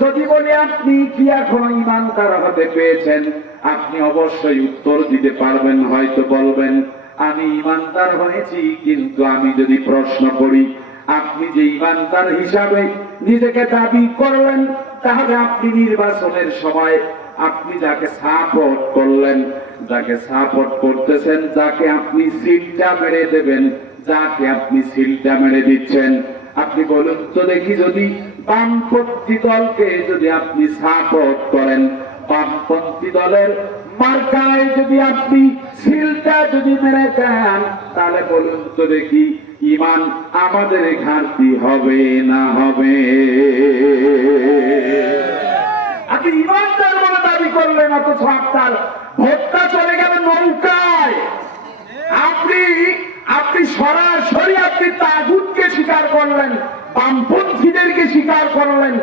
যদি বলি আপনি কি এখনো ইমানদার হতে পেরেছেন, আপনি অবশ্যই উত্তর দিতে পারবেন। হয়তো বলবেন আমি ইমানদার হয়েছি, কিন্তু আমি যদি প্রশ্ন করি আপনি যে ইমানদার হিসাবে নিজেকে দাবি করলেন, তাহলে আপনি নির্বাচনের সময় আপনি যাকে সাপোর্ট করলেন, যাকে সাপোর্ট করতেছেন, যাকে আপনি সিলটা মেরে দেবেন, যাকে আপনি সিলটা মেরে দিচ্ছেন, আপনি বলুন তো দেখি, যদি বামপন্থী দলকে যদি আপনি সাপোর্ট করেন, বামপন্থী দলের মার্কায় যদি আপনি সিলটা যদি মেরে দেন, তাহলে বলুন তো দেখি ঈমান আমাদের ঘাটতি হবে না হবে? আপনি ঈমানদার বলে দাবি করলেন, অথচ আপনার ভোটটা চলে গেল নৌকায়। আপনি সরাসরি আপনি তাগুতকে স্বীকার করলেন, বামপন্থীদেরকে স্বীকার করলেন।